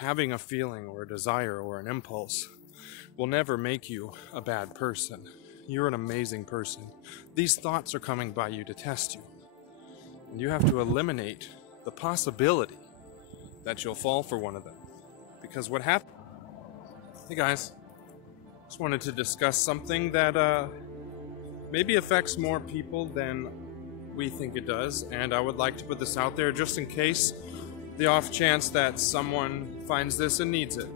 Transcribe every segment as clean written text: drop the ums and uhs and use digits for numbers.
having a feeling or a desire or an impulse will never make you a bad person. You're an amazing person. These thoughts are coming by you to test you. And you have to eliminate the possibility that you'll fall for one of them. Because what happened... Hey guys, just wanted to discuss something that maybe affects more people than we think it does, and I would like to put this out there just in case, the off chance that someone finds this and needs it.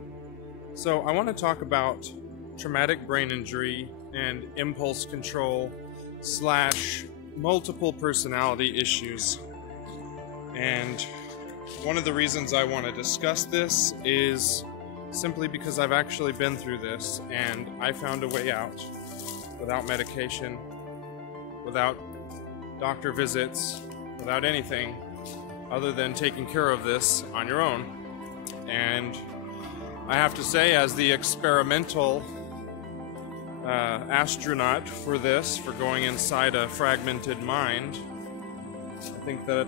So I want to talk about traumatic brain injury and impulse control / multiple personality issues. And one of the reasons I want to discuss this is simply because I've actually been through this, and I found a way out without medication, without doctor visits, without anything other than taking care of this on your own. And I have to say, as the experimental astronaut for this, for going inside a fragmented mind, I think that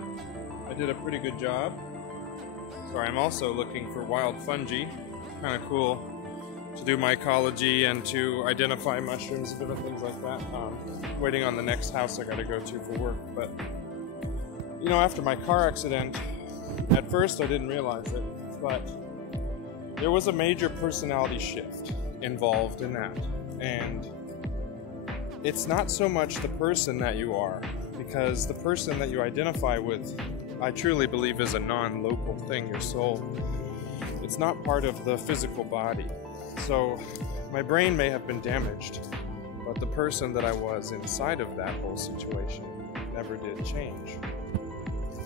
I did a pretty good job. Sorry, I'm also looking for wild fungi. Kind of cool to do mycology and to identify mushrooms and different things like that. Waiting on the next house I gotta go to for work. But, you know, after my car accident, at first I didn't realize it, but there was a major personality shift involved in that. And it's not so much the person that you are, because the person that you identify with, I truly believe, is a non-local thing, your soul. It's not part of the physical body. So my brain may have been damaged, but the person that I was inside of that whole situation never did change.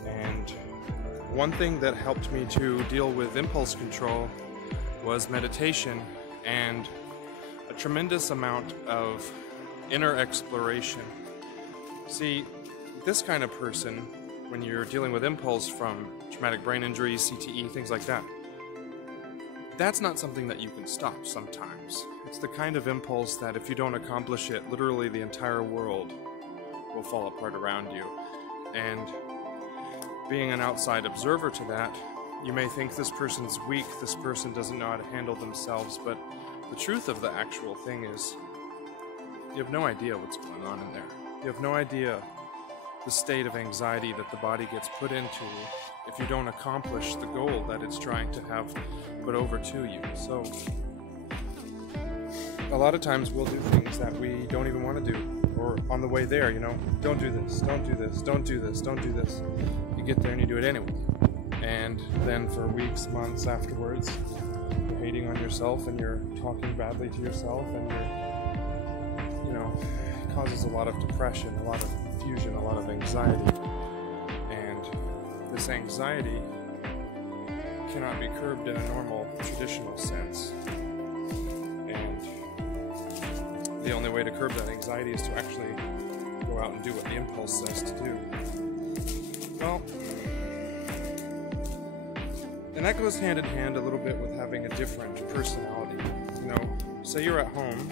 And one thing that helped me to deal with impulse control was meditation and a tremendous amount of inner exploration. See, this kind of person, when you're dealing with impulse from traumatic brain injury, CTE, things like that, that's not something that you can stop sometimes. It's the kind of impulse that if you don't accomplish it, literally the entire world will fall apart around you. And being an outside observer to that, you may think this person's weak, this person doesn't know how to handle themselves, but the truth of the actual thing is you have no idea what's going on in there. You have no idea the state of anxiety that the body gets put into if you don't accomplish the goal that it's trying to have put over to you. So a lot of times we'll do things that we don't even want to do, or on the way there, you know, don't do this, don't do this, don't do this, don't do this. You get there and you do it anyway. And then for weeks, months afterwards, you're hating on yourself and you're talking badly to yourself, and you're, you know, it causes a lot of depression, a lot of confusion, a lot of anxiety. And this anxiety cannot be curbed in a normal, traditional sense. And the only way to curb that anxiety is to actually go out and do what the impulse says to do. Well, and that goes hand in hand a little bit with having a different personality. You know, say you're at home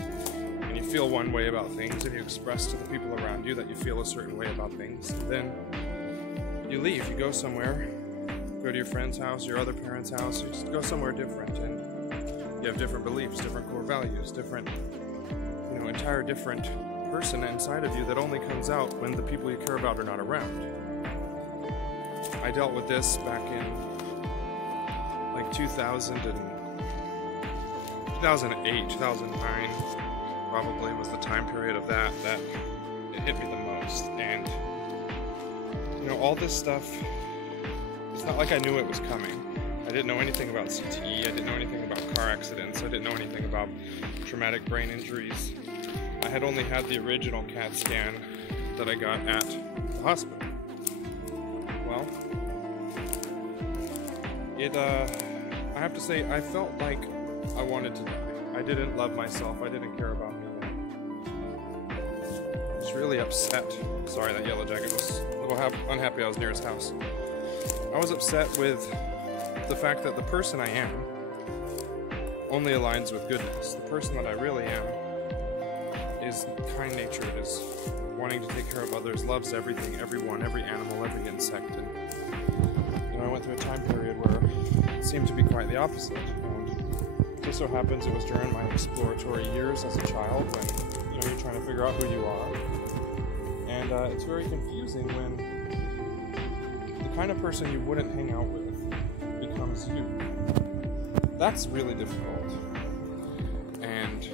and you feel one way about things, and you express to the people around you that you feel a certain way about things. Then you leave, you go somewhere, go to your friend's house, your other parent's house, you just go somewhere different, and you have different beliefs, different core values, different, you know, entire different person inside of you that only comes out when the people you care about are not around. I dealt with this back in like 2008, 2009 probably was the time period of that it hit me the most. And you know, all this stuff, it's not like I knew it was coming. I didn't know anything about CTE, I didn't know anything about car accidents, I didn't know anything about traumatic brain injuries. I had only had the original CAT scan that I got at the hospital. Well, I have to say, I felt like I wanted to die. I didn't love myself, I didn't care about me. I was really upset. Sorry, that yellow jacket was a little unhappy I was near his house. I was upset with the fact that the person I am only aligns with goodness. The person that I really am is kind-natured, is wanting to take care of others, loves everything, everyone, every animal, every insect. And you know, I went went through a time period where it seemed to be quite the opposite. And it just so happens it was during my exploratory years as a child when you're trying to figure out who you are. And it's very confusing when the kind of person you wouldn't hang out with becomes you. That's really difficult. And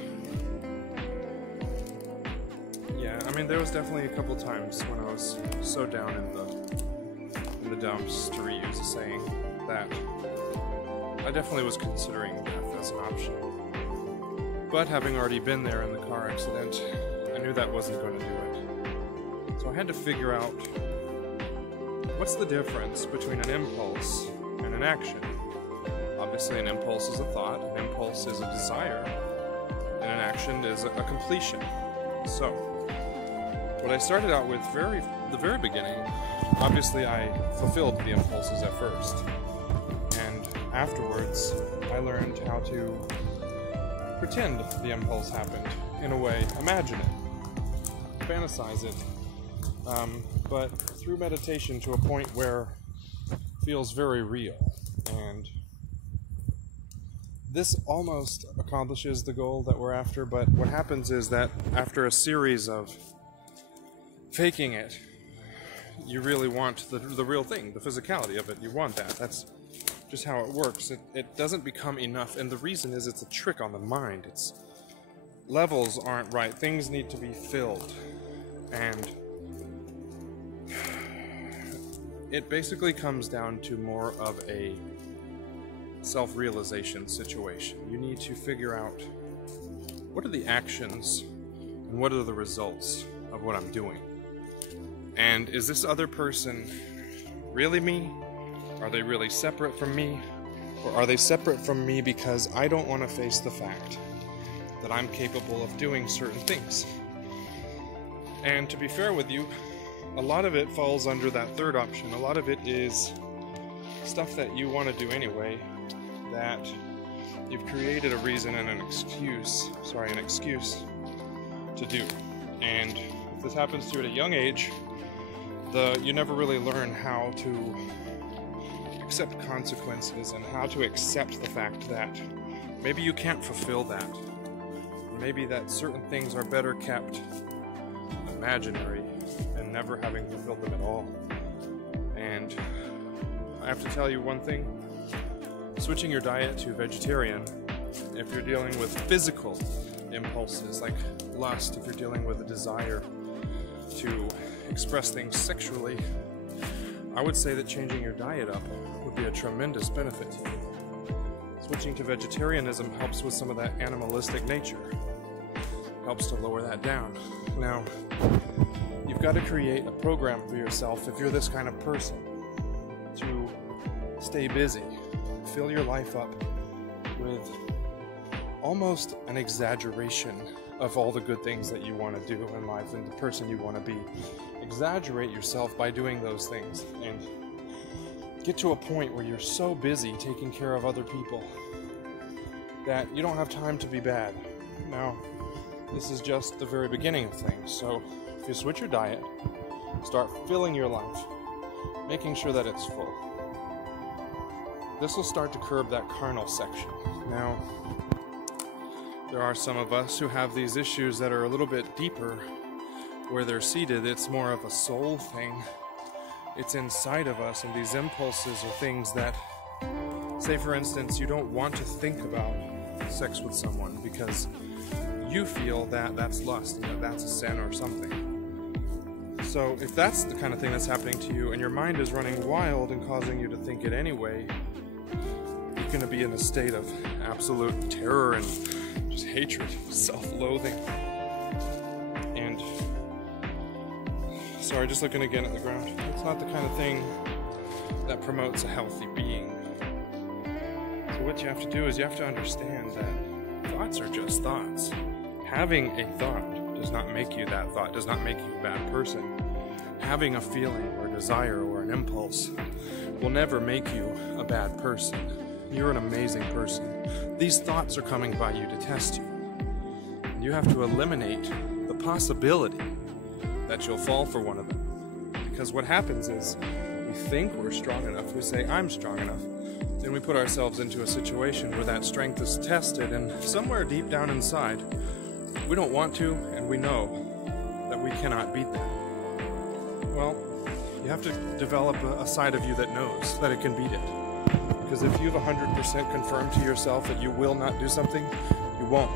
yeah, I mean, there was definitely a couple times when I was so down in the dumps, to reuse a saying, that I definitely was considering death as an option. But having already been there in the car accident, I knew that wasn't going to do it. So I had to figure out what's the difference between an impulse and an action. Obviously, an impulse is a thought, an impulse is a desire, and an action is a completion. So, what I started out with the very beginning, obviously I fulfilled the impulses at first. And afterwards, I learned how to pretend the impulse happened, in a way, imagine it, fantasize it, but through meditation to a point where it feels very real. And this almost accomplishes the goal that we're after, but what happens is that after a series of faking it, you really want the real thing, the physicality of it. You want that. That's just how it works. It doesn't become enough, and the reason is it's a trick on the mind. It's levels aren't right. Things need to be filled, and it basically comes down to more of a self-realization situation. You need to figure out what are the actions and what are the results of what I'm doing. And is this other person really me? Are they really separate from me? Or are they separate from me because I don't want to face the fact that I'm capable of doing certain things? And to be fair with you, a lot of it falls under that third option. A lot of it is stuff that you want to do anyway, that you've created a reason and an excuse to do. And if this happens to you at a young age, you never really learn how to accept consequences and how to accept the fact that maybe you can't fulfill that. Maybe that certain things are better kept imaginary and never having fulfilled them at all. And I have to tell you one thing. Switching your diet to vegetarian, if you're dealing with physical impulses like lust, if you're dealing with a desire to express things sexually, I would say that changing your diet up would be a tremendous benefit to you. Switching to vegetarianism helps with some of that animalistic nature. Helps to lower that down. Now, you've got to create a program for yourself if you're this kind of person to stay busy. Fill your life up with almost an exaggeration of all the good things that you want to do in life and the person you want to be. Exaggerate yourself by doing those things and get to a point where you're so busy taking care of other people that you don't have time to be bad. Now, this is just the very beginning of things, so if you switch your diet, start filling your life, making sure that it's full. This will start to curb that carnal section. Now, there are some of us who have these issues that are a little bit deeper, where they're seated. It's more of a soul thing. It's inside of us, and these impulses are things that, say for instance, you don't want to think about sex with someone because you feel that that's lust and that that's a sin or something. So if that's the kind of thing that's happening to you and your mind is running wild and causing you to think it anyway, you're going to be in a state of absolute terror and just hatred, self-loathing. And sorry, just looking again at the ground. It's not the kind of thing that promotes a healthy being. So what you have to do is you have to understand that thoughts are just thoughts. Having a thought does not make you that thought, does not make you a bad person. Having a feeling or desire or an impulse will never make you a bad person. You're an amazing person. These thoughts are coming by you to test you. And you have to eliminate the possibility that you'll fall for one of them. Because what happens is we think we're strong enough, we say, I'm strong enough, then we put ourselves into a situation where that strength is tested, and somewhere deep down inside, we don't want to, and we know that we cannot beat that. Well, you have to develop a side of you that knows that it can beat it. Because if you've 100% confirmed to yourself that you will not do something, you won't.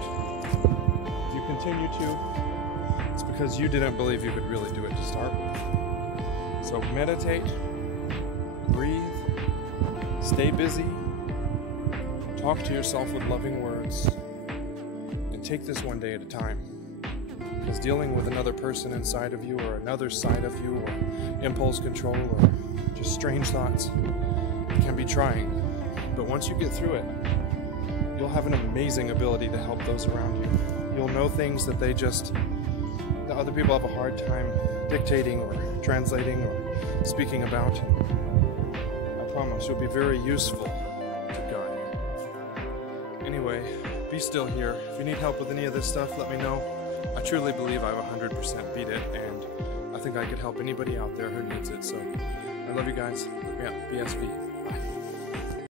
If you continue to, it's because you didn't believe you could really do it to start with. So meditate, breathe, stay busy, talk to yourself with loving words, and take this one day at a time. Because dealing with another person inside of you, or another side of you, or impulse control, or just strange thoughts, can be trying. But once you get through it, you'll have an amazing ability to help those around you. You'll know things that that other people have a hard time dictating or translating or speaking about. I promise you'll be very useful to God. Anyway, be still here. If you need help with any of this stuff, let me know. I truly believe I've 100% beat it, and I think I could help anybody out there who needs it. So I love you guys. Yeah, BSV.